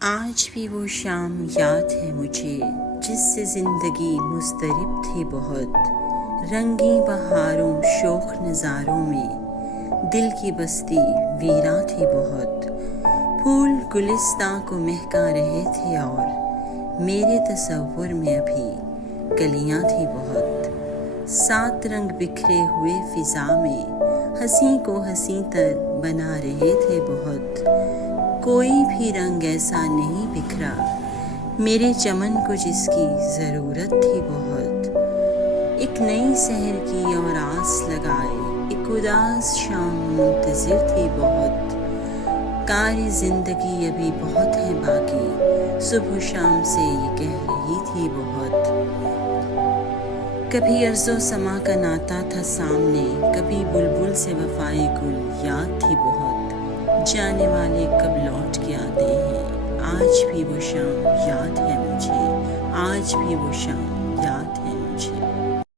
آج بھی وہ شام یاد ہے مجھے جس سے زندگی مضطرب تھی بہت، رنگیں بہاروں شوخ نظاروں میں دل کی بستی ویراں تھی بہت، پھول گلستاں کو مہکا رہے تھے اور میرے تصور میں ابھی کلیاں تھی بہت، 7 رنگ بکھرے ہوئے فضا میں ہنسی کو ہنسی تر بنا رہے تھے بہت، کوئی بھی رنگ ایسا نہیں بکھرا میرے چمن کو جس کی ضرورت تھی بہت، ایک نئی سحر کی اور آس لگائے ایک اداس شام منتظر تھی بہت، کار زندگی ابھی بہت ہے باقی صبح و شام سے یہ کہہ رہی تھی بہت، کبھی ارض و سما کا ناتا تھا سامنے، کبھی بلبل سے وفائے گل یاد تھی بہت، جانے والے کب لوٹ کے آتے ہیں، آج بھی وہ شام یاد ہے مجھے، آج بھی وہ شام یاد ہے مجھے۔